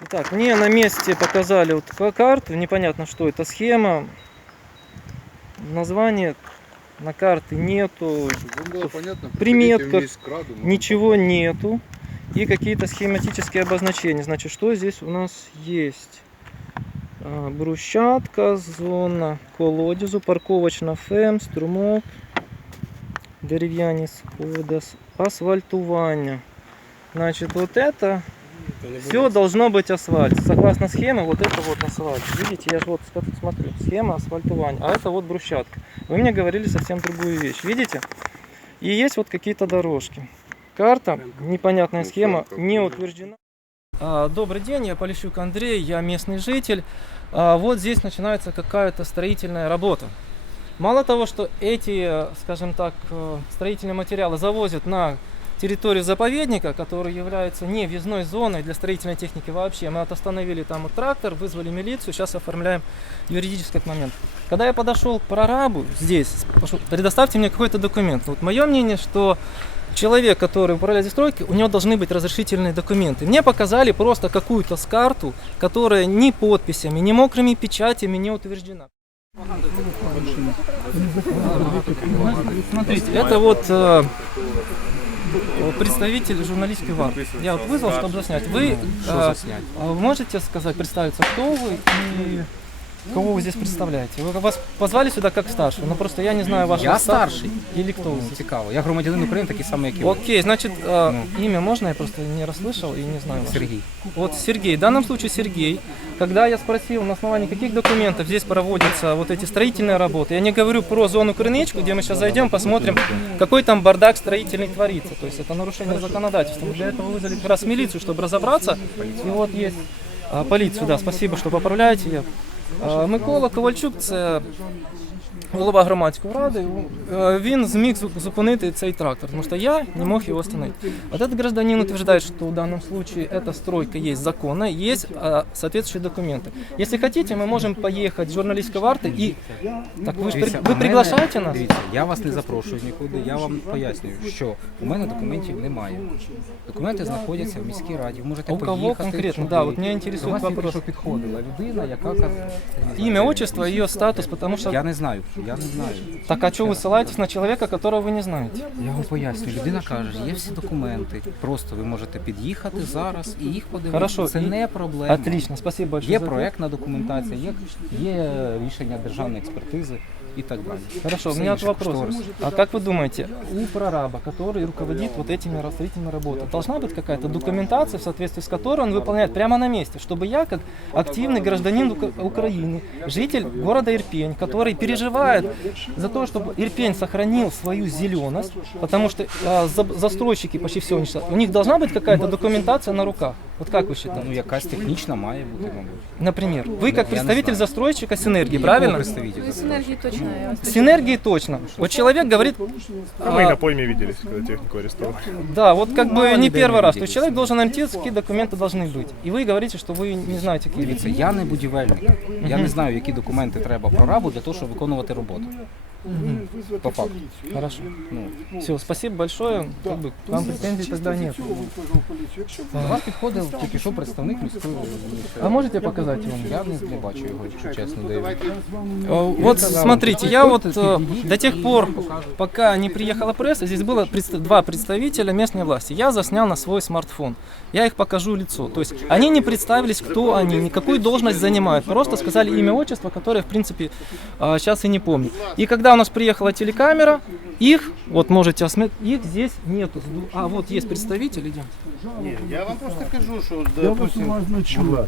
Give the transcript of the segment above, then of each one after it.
Итак, мне на месте показали вот ка- карту, непонятно что это, схема, название на карты нету, вам было понятно, Приметках приходите вместе к Раду, мы ничего нету и какие-то схематические обозначения. Значит, что здесь у нас есть? А, Брусчатка, зона колодезу, парковочна ФЕМ, струмок, дерев'яні сходи, асфальтування. Значит, вот это все должно быть асфальт. Согласно схеме, вот это вот асфальт. Видите, я же вот смотрю, схема асфальтования. А это вот брусчатка. Вы мне говорили совсем другую вещь. Видите? И есть вот какие-то дорожки. Карта, непонятная схема, не утверждена. А, Добрый день, я Полищук Андрей, я местный житель. А, Вот здесь начинается какая-то строительная работа. Мало того, что эти, скажем так, э, строительные материалы завозят на территорию заповедника, который является не въездной зоной для строительной техники вообще. Мы вот остановили там вот трактор, вызвали милицию, сейчас оформляем юридический момент. Когда я подошел к прорабу здесь, пошел, предоставьте мне какой-то документ. Вот мое мнение, что человек, который управляет здесь стройкой, у него должны быть разрешительные документы. Мне показали просто какую-то с карту, которая ни подписями, ни мокрыми печатями не утверждена. Смотрите, это вот э, представитель журналистской ВАР. Я вот вызвал, чтобы заснять. Вы э, можете сказать, представиться, кто вы и кого вы здесь представляете? Вы вас позвали сюда как старший, но просто я не знаю вашего Я ста- старший. Или кто вы? Ну, цікаво. Я громадянин України, такий самий, як і ви. Окей, значит, э, имя можно? Я просто не расслышал и не знаю. ваше. Сергій. Вот Сергей, в данном случае Сергей, когда я спросил, на основании каких документов здесь проводятся вот эти строительные работы, я не говорю про зону крынычку, где мы сейчас зайдем, посмотрим, какой там бардак строительный творится. То есть это нарушение законодательства. Мы для этого вызвали как раз милицию, чтобы разобраться. И вот есть а, полицию, да, спасибо, что поправляете. Я. а, Микола Ковальчук, це голова громадської ради, е, він зміг зу- зупинити цей трактор, тому що я не мог его остановить. Вот этот гражданин утверждает, что в данном случае эта стройка есть законная, есть а, соответствующие документы. Если хотите, мы можем поехать в журналистскую варты и... Так вы, ж при- Дивіться, вы у мене- приглашаете нас? Дивіться, я вас не запрошую нікуди, я вам пояснюю, що у мене документів немає. Документи знаходяться в міській раді. Ви можете А у кого поїхати. конкретно? туди. Да, от мене До інтересує вас вопрос. тільки що підходила людина, яка казала... Имя, отчество, ее статус, потому что... Я не знаю, я не знаю. Так а что вы ссылаетесь на человека, которого вы не знаете? Я вам пояснюю, людина каже, є всі документи. Просто ви можете під'їхати зараз і їх подивитися. Хорошо, Це і- не проблема. Отлично, спасибо большое. Є за ответ. проектна документація, є, є рішення державної експертизи і так далі. Хорошо, у Все меня вот інше вопрос. кошторис. А как вы думаете, у прораба, который руководит вот этими строительными работами, должна быть какая-то документация, в соответствии с которой он выполняет прямо на месте, чтобы я, как активный гражданин Ука- Украины, житель города Ирпень, который переживает за то, чтобы Ирпень сохранил свою зеленость, потому что а, за- застройщики почти все уничтожают, у них должна быть какая-то документация на руках. Вот как вы Ну, считаете? якась технічна має бути, мабуть. Например, вы Я как не представитель знаю. застройщика Синергии, Якого правильно? представителя? Синергии точно. я вас Синергии точно. Вот человек говорит, А мы и а, на пойме виделись, когда технику арестовали. Да, вот как бы Мало не людей первый раз. То виделись. есть человек должен найти, какие документы должны быть. И вы говорите, что вы не знаете, какие Дивіться, я не будівельник. Я не знаю, які документи треба прорабу для того, щоб виконувати роботу. По факту. Хорошо. Ну, Все, спасибо большое. Как бы, к вам претензий тогда нет. до вас підходив тільки що представник міської А можете показать его? Я не, не бачу його, якщо чесно, де він. Э, Вот смотрите, я вот э, до тех пор, пока не приехала пресса, здесь было предста- два представителя местной власти. Я заснял на свой смартфон. Я их покажу лицо. То есть они не представились, кто они, никакую должность занимают. Просто сказали имя, отчество, которое, в принципе, сейчас и не помню. И когда у нас приехала телекамера, их, вот можете осмотреть, их здесь нету. А вот есть представитель, идем. Я вам просто кажу, що Я допустим, вас уважно чую.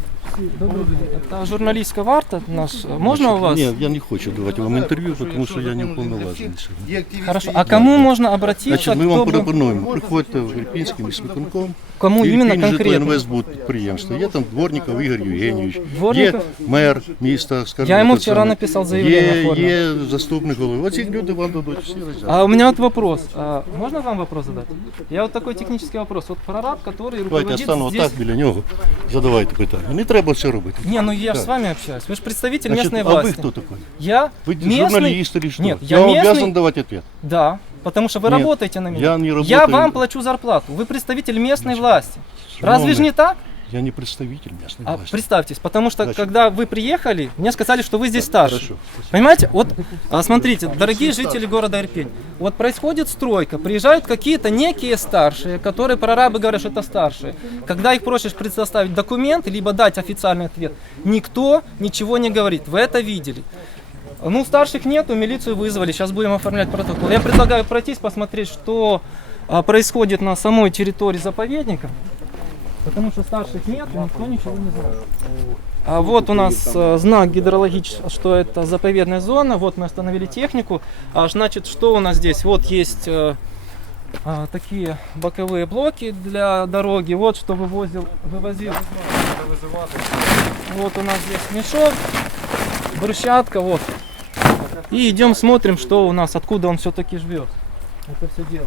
Добрый день. Это журналистская варта наш. Можно у вас? Нет, я не хочу давать вам интервью, потому что я не уповноважений. є активісти. Хорошо. А кому можно обратиться? Значить, ми кто вам бы- пропонуємо, приходьте в Ірпінський міськвиконком, Кому именно Ірпінь конкретно? Житлоінвестбуд підприємство. Є там Дворников Ігор Євгенійович, Дворников? є мер міста, скажімо, Я йому так вчора само. написав заявлення Є, оформив. є заступник голови. Оці люди вам дадуть всі роз'яснення. А у меня вот вопрос. А, можно вам вопрос задать? Я вот такой технический вопрос. Вот прораб, который Давайте руководит я стану здесь... отак біля нього, задавайте питання. Не треба все робити. Не, ну я же Так. с вами общаюсь. Вы же представитель Значить, местной а власти. ви хто такой? Я Вы местный... журналист или что? Нет, я я вам местный- обязан давать ответ. Да, потому что вы Нет, работаете на меня. я не Я работаю. вам плачу зарплату. Вы представитель местной власти. Разве Шановний, же не так? Я не представитель местной А, власти. представьтесь, потому что Значит- когда вы приехали, мне сказали, что вы здесь старше. Хорошо. Понимаете? Вот, а, смотрите, дорогие жители города Ирпень, вот происходит стройка, приезжают какие-то некие старшие, которые прорабы говорят, что это старшие. Когда их просишь предоставить документы, либо дать официальный ответ, никто ничего не говорит. Вы это видели. Ну, старших нету, милицию вызвали, сейчас будем оформлять протокол. Я предлагаю пройтись, посмотреть, что а, происходит на самой территории заповедника. Потому что старших нет, и никто ничего не знает. А вот у нас э, знак гидрологический, что это заповедная зона. Вот мы остановили технику. А, значит, что у нас здесь? Вот есть э, а, такие боковые блоки для дороги. Вот что вывозил, вывозил. Вот у нас здесь мешок, брусчатка, вот. И идем смотрим, что у нас, откуда он все-таки живет. Это все дело.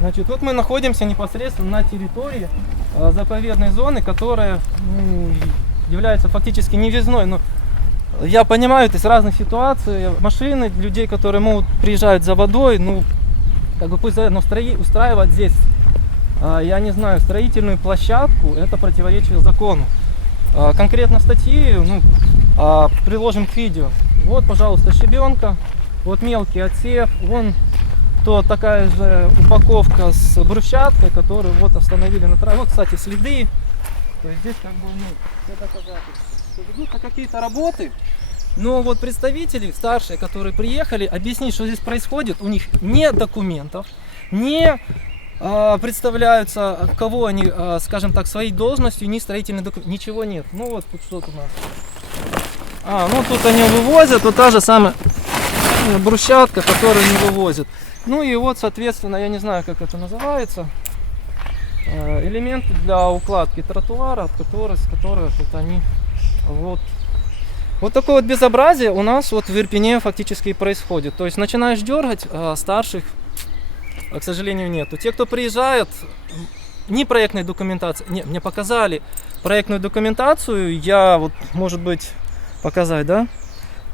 Значит, тут мы находимся непосредственно на территории э, заповедной зоны, которая ну, является фактически невъездной. Но я понимаю, это из разных ситуаций, машины, людей, которые могут приезжать за водой, ну, как бы пусть, но строи- устраивать здесь, а, я не знаю, строительную площадку, это противоречит закону. А, Конкретно статьи, ну, приложим к видео. Вот, пожалуйста, щебенка, вот мелкий отсев, вон то такая же упаковка с брусчаткой, которую вот остановили на траве. Вот, кстати, следы. То есть здесь как бы, ну, все доказательства. Ведутся какие-то работы, но вот представители старшие, которые приехали, объяснить, что здесь происходит, у них нет документов, не а, представляются, кого они, а, скажем так, своей должностью, ни строительный документ, ничего нет. Ну вот тут что-то у нас. А, ну тут они вывозят, вот та же самая э, брусчатка, которую не вывозят. Ну и вот, соответственно, я не знаю, как это называется, э, элементы для укладки тротуара, от которых, с которых вот они вот вот такое вот безобразие у нас вот в Ирпене фактически и происходит. То есть начинаешь дергать, а старших, к сожалению, нету. Те, кто приезжает, м, ни проектной документации, не, мне показали проектную документацию, я вот, может быть, показать, да?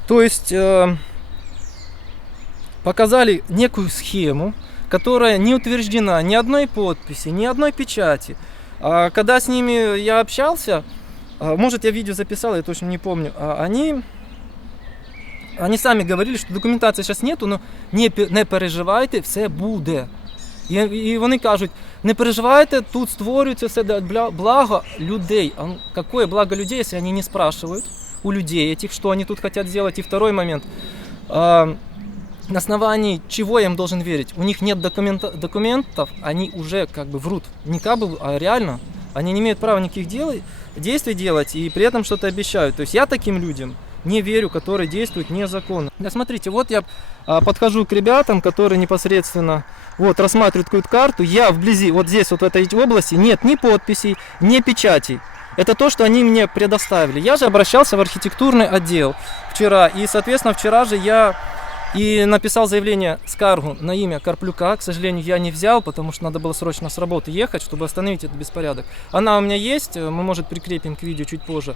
То есть э, показали некую схему, которая не утверждена ни одной подписи, ни одной печати. А когда с ними я общался, а, может я видео записал, я точно не помню, а, они, они сами говорили, що документації зараз нету, но не, пе- не переживайте, все буде. І, і вони кажуть, не переживайте, тут створюється все для бля- блага людей. А ну, какое благо людей, если они не спрашивают у людей этих, что они тут хотят сделать? И второй момент. на основании чего я им должен верить? У них нет документа, документов, они уже как бы врут. Не как бы, а реально. Они не имеют права никаких дел, действий делать и при этом что-то обещают. То есть я таким людям не верю, которые действуют незаконно. Да, смотрите, вот я а, подхожу к ребятам, которые непосредственно вот рассматривают какую-то карту. Я вблизи, вот здесь, вот в этой области, нет ни подписей, ни печатей. Это то, что они мне предоставили. Я же обращался в архитектурный отдел вчера. И, соответственно, вчера же я и написал заявление скаргу на имя Карплюка. К сожалению, я не взял, потому что надо было срочно с работы ехать, чтобы остановить этот беспорядок. Она у меня есть, э, мы, может, прикрепим к видео чуть позже.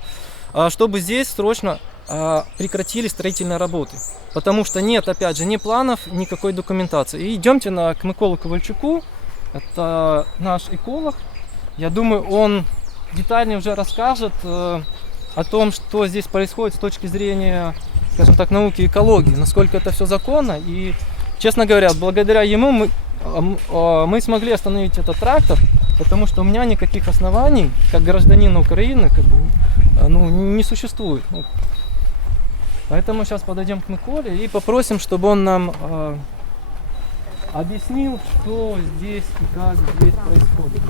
А, Чтобы здесь срочно а, прекратили строительные работы. Потому что нет, опять же, ни планов, никакой документации. И идемте на, к Миколу Ковальчуку. Это наш эколог. Я думаю, он детальнее уже расскажет э, о том, что здесь происходит с точки зрения, скажем так, науки экологии, насколько это все законно. И, честно говоря, благодаря ему мы, а, а, мы смогли остановить этот трактор, потому что у меня никаких оснований, как гражданина Украины, как бы, а, ну, не существует. Поэтому сейчас подойдем к Миколе и попросим, чтобы он нам а, объяснил, что здесь и как здесь происходит.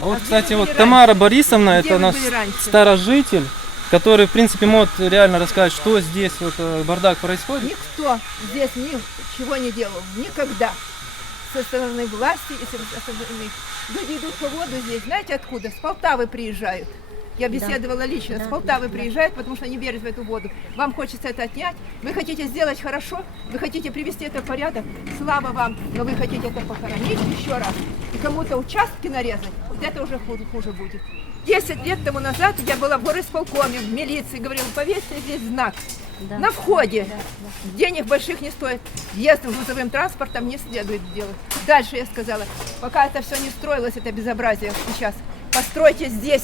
А вот, кстати, вот Тамара Борисовна, Где это вы наш были раньше? старожитель, который, в принципе, может реально рассказать, что здесь вот э, бардак происходит. Никто здесь ничего не делал. Никогда. Со стороны власти и со стороны... Люди идут по воду здесь, знаете откуда? С Полтавы приезжают. Я беседовала лично, с Полтавы приезжают, потому что не верят в эту воду. Вам хочется это отнять, вы хотите сделать хорошо, вы хотите привести это в порядок, слава вам, но вы хотите это похоронить еще раз. И кому-то участки нарезать, вот это уже хуже, хуже будет. 10 лет тому назад я была в горисполкоме, в милиции, говорила, повесьте здесь знак. На входе. Денег больших не стоит. Въезд грузовым транспортом не следует делать. Дальше я сказала, пока это все не строилось, это безобразие сейчас, постройте здесь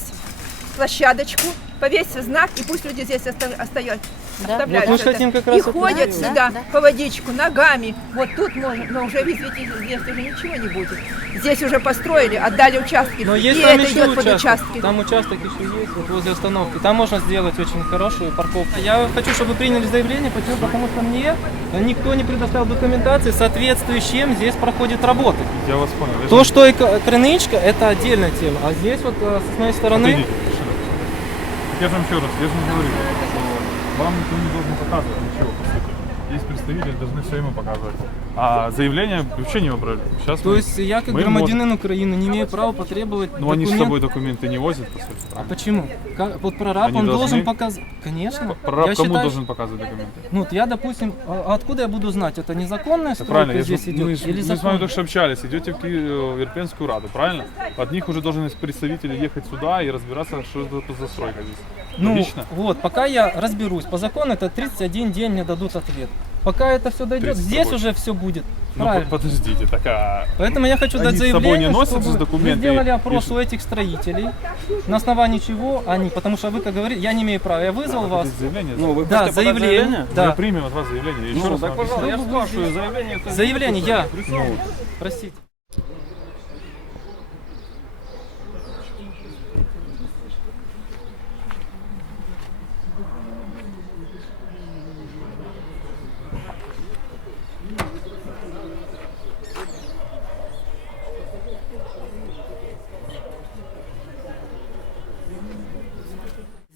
площадочку, повесьте знак, и пусть люди здесь оста- остают. оставляют Вот мы хотим как и раз это ходят сюда по водичку ногами. Вот тут можно, но уже видите, здесь уже ничего не будет. Здесь уже построили, отдали участки. Но есть и там это еще идет под участок. участки. Там участок еще есть, вот возле остановки. Там можно сделать очень хорошую парковку. Я хочу, чтобы вы приняли заявление, почему? Потому что мне никто не предоставил документации, соответствующим здесь проходит работы. Я вас понял. То, что и крынычка, это отдельная тема. А здесь вот э, с одной стороны... Отойдите, я же вам еще раз, я же не говорю, что вам никто не должен показывать ничего, по сути. Есть представители, должны все ему показывать. А заявление вообще не выбрали. Сейчас То мы- есть я как мы громадянин Украины не имею права потребовать Ну они с документ- собой документы не возят, по сути. А почему? Как- вот прораб, Они он должен должны? показывать. Конечно. Прораб я кому считаю, должен показывать документы? Ну, вот я, допустим, а а откуда я буду знать, это незаконная стройка правильно, я здесь идет? мы, или мы с вами только что общались, идете в, Ки- э, в Ирпенскую Раду, правильно? От них уже должны представители ехать сюда и разбираться, что это за застройка здесь. Ну, Логично? вот, пока я разберусь, по закону это 31 день мне дадут ответ. Пока это все дойдет, 30 здесь уже все будет. Ну, Правильно. по- подождите, так а... Поэтому я хочу Они дать с собой заявление, не носят чтобы же документы вы сделали опрос и- у этих строителей, на основании чего они, потому что вы, как говорите, я не имею права, я вызвал вас. Это заявление? Ну, вы Да, заявление, Мы да, примем от вас заявление. Еще Ну, раз так, пожалуйста, я спрашиваю, заявление заявление я, Ну, простите.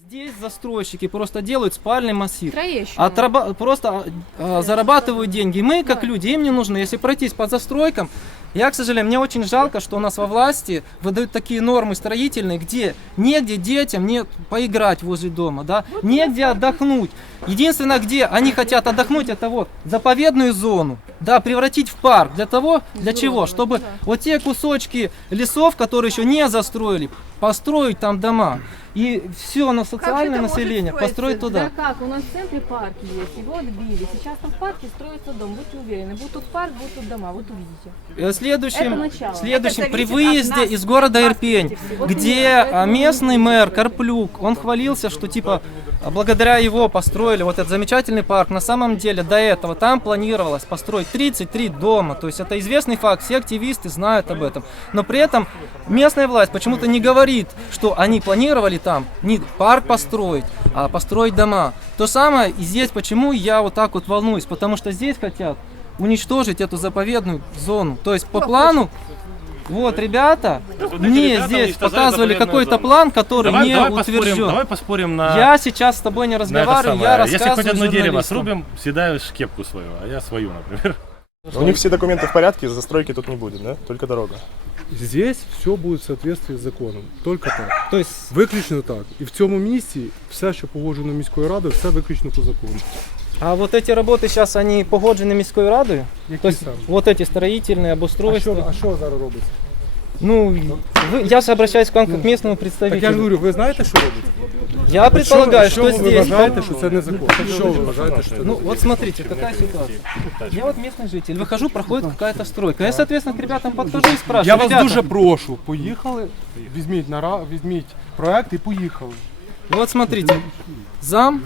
Здесь застройщики просто делают спальный массив. Отраба- просто э, зарабатывают деньги. Мы, как люди, им не нужно. Если пройтись по застройкам, я, к сожалению, мне очень жалко, что у нас во власти выдают такие нормы строительные, где негде детям не поиграть возле дома, да, негде отдохнуть. Единственное, где они хотят отдохнуть, это вот заповедную зону, да, превратить в парк. Для того, для чего? Чтобы вот те кусочки лесов, которые еще не застроили, построить там дома. И все на социальное население построить туда. Да как? У нас в центре парк есть, его отбили. Сейчас там в парке строится дом, будьте уверены. Будет тут парк, будут тут дома, вот увидите. Следующим, Это Это при выезде нас, из города Ирпень, Вот где а, местный мэр Карплюк, он хвалился, что типа благодаря его построили вот этот замечательный парк. На самом деле до этого там планировалось построить 33 дома. То есть это известный факт, все активисты знают об этом. Но при этом местная власть почему-то не говорит, что они планировали там не парк построить, а построить дома. То самое и здесь, почему я вот так вот волнуюсь, потому что здесь хотят уничтожить эту заповедную зону. То есть по плану, вот ребята мне ребята здесь уничтожают показывали заповедную какой-то зону. план, который Давай, не давай поспорим, утвержден. давай поспорим на, Я сейчас с тобой не на это разговариваю, самое. я рассказываю Если хоть одно дерево журналистам. срубим, съедаешь кепку свою, а я свою, например. У них все документы в порядке, застройки тут не будет, да? Только дорога. Здесь все буде в соответствии з законом. Тільки так. То есть Виключно так. І в цьому місті все, що погоджено міською радою, все виключно по закону. А вот эти работы сейчас, они погоджены міською радою? Які То есть саме? вот эти строительные А обустройства? що, а що зараз робиться? Ну, вы- я же обращаюсь к вам как к местному Так я ж представителю. говорю, ви знаєте, що робиться? Я предполагаю, що, что що ви здесь... вважаєте, що це незаконно? Що ви вважаєте, що це Ну незаконно? вот смотрите, какая ситуация. Я вот местный житель, выхожу, проходит какая-то стройка. Я, соответственно, к ребятам подхожу и спрашиваю. Я вас «Ребята, дуже прошу, поїхали, візьміть, нара, візьміть проект і поїхали. Вот смотрите, зам,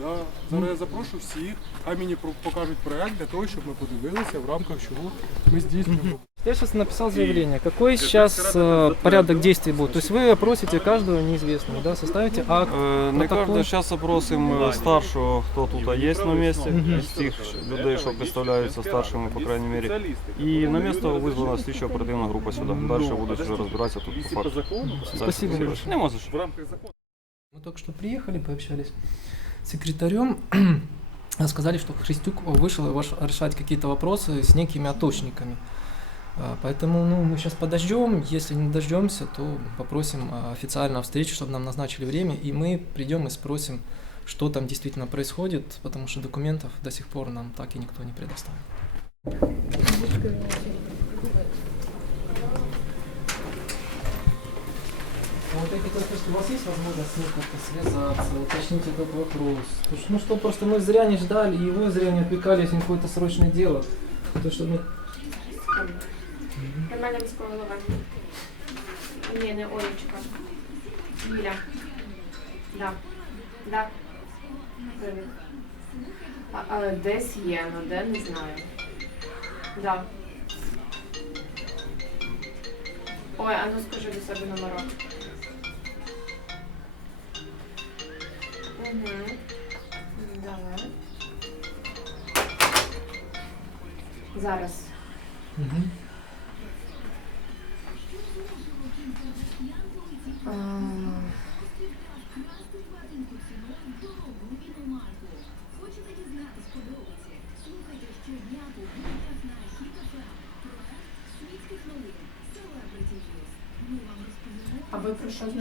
Да, зараз я запрошу всіх, хай мені про- покажуть проект для того, щоб ми подивилися, в рамках чого ми здійснюємо. я сейчас написал заявление. Какой сейчас э, порядок действий будет? То есть вы опросите каждого неизвестного, да, составите акт, Е, Не Протокол. кожен зараз запросимо старшого, хто тут є на місці, із тих людей, що представляються старшими, по крайней мере. І на місце визвана слідчо оперативна група сюди. Далі будуть вже розбиратися тут по факту. Спасибо большое. Нема за що. Мы только что приехали, пообщались с секретарем. Сказали, что Христюк вышел решать какие-то вопросы с некими аточниками. А, Поэтому ну, мы сейчас подождем. Если не дождемся, то попросим а, официально встречу, чтобы нам назначили время, и мы придем и спросим, что там действительно происходит, потому что документов до сих пор нам так и никто не предоставил. Вот я хотел сказать, что у вас есть возможность с ним как-то связаться, уточнить этот вопрос. То есть, ну что, просто мы зря не ждали, и его зря не отвлекались на какое-то срочное дело. То, что мы... Нормальна міського голова. Ні, не Олечка. Юля. Да. Да. Привіт. А, а, десь є, ну де не знаю. Да. Ой, а ну скажи до себе номерок. Давай. Зараз. Угу.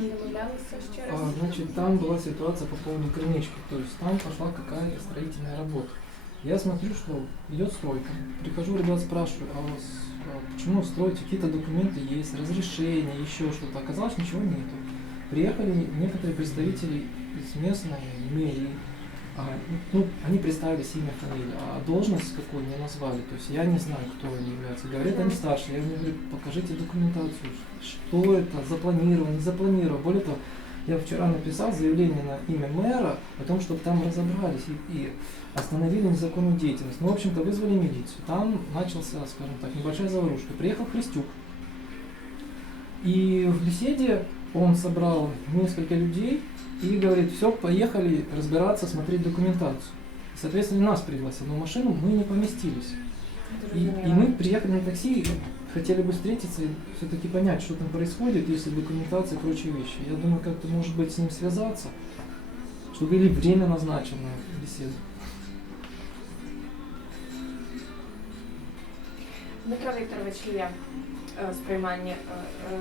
Ви про? А, значит, там была ситуация по поводу крынички. То есть там пошла какая-то строительная работа. Я смотрю, что идет стройка. Прихожу, ребят, спрашиваю, а у вас а, почему строите? Какие-то документы есть, разрешения, еще что-то. Оказалось, ничего нету. Приехали некоторые представители из местной мэрии. А, ну, они представились имя, фамилия, а должность какой не назвали. То есть я не знаю, кто они являются. Говорят, они старшие. Я говорю, покажите документацию. Что это, запланировано, не запланировано. Более того, я вчера написал заявление на имя мэра о том, чтобы там разобрались и, и остановили незаконную деятельность. Ну, в общем-то, вызвали милицию. Там начался, скажем так, небольшая заварушка. Приехал Христюк. И в беседе он собрал несколько людей и говорит, все, поехали разбираться, смотреть документацию. И, соответственно, нас пригласил, но в машину мы не поместились. И, и мы приехали на такси, хотели бы встретиться и все-таки понять, что там происходит, если документация и прочие вещи. Я думаю, как-то может быть с ним связаться, чтобы или время назначенное беседы. Дмитро Вікторович є е, сприймання. Е, е,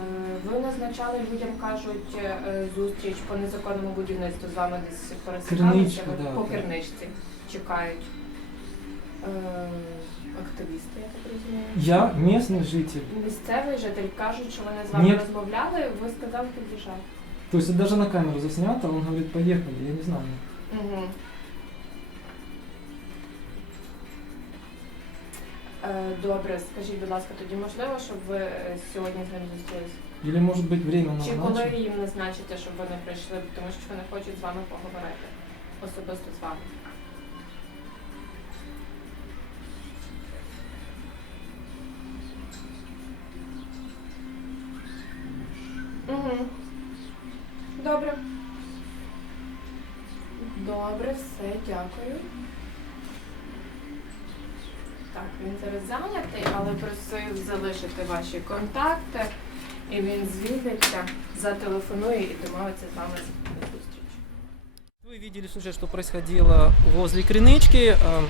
Ви назначали людям, кажуть, е, зустріч по незаконному будівництву з вами десь ви да, по керничці. Чекають. Е, Активісти, я так розумію. Я местный житель. Місцевий житель кажуть, що вони з вами Ні. розмовляли, ви сказали під'їжджати. То есть это даже на камеру заснято, он говорит, поехали, я не знаю. Угу. Добре, скажіть, будь ласка, тоді можливо, щоб ви е, сьогодні з ним зустрілися? Или может быть время Чи коли їм назначите, щоб вони прийшли, тому що вони хочуть з вами поговорити особисто з вами. Угу. Добре. Добре, все, дякую. Так, він зараз зайнятий, але просив залишити ваші контакти. І він звільниться, зателефонує і домовиться з вами за зустріч. Вы видели, слушай, что происходило возле Кринычки. А,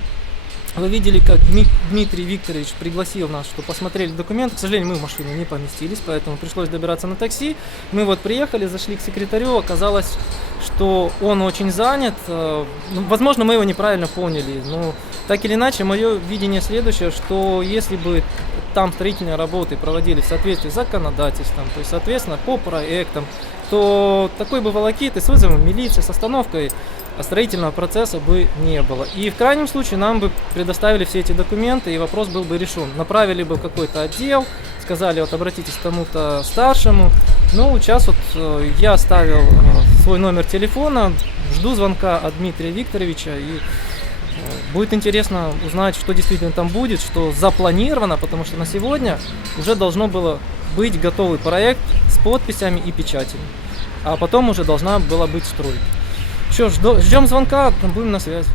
Вы видели, как Дми- Дмитрий Викторович пригласил нас, чтобы посмотрели документы. К сожалению, мы в машину не поместились, поэтому пришлось добираться на такси. Мы вот приехали, зашли к секретарю, оказалось, что он очень занят. Э, ну, Возможно, мы его неправильно поняли, но так или иначе, мое видение следующее, что если бы там строительные работы проводились в соответствии с законодательством, то есть, соответственно, по проектам, то такой бы волокиты с вызовом милиции, с остановкой строительного процесса бы не было. И в крайнем случае нам бы предоставили все эти документы, и вопрос был бы решен. Направили бы какой-то отдел, сказали, вот обратитесь к тому-то старшему. Ну, сейчас вот э, я оставил э, свой номер телефона, жду звонка от Дмитрия Викторовича, и э, будет интересно узнать, что действительно там будет, что запланировано, потому что на сегодня уже должно было быть готовый проект с подписями и печатями. А потом уже должна была быть стройка. Что, ждем звонка, будем на связи.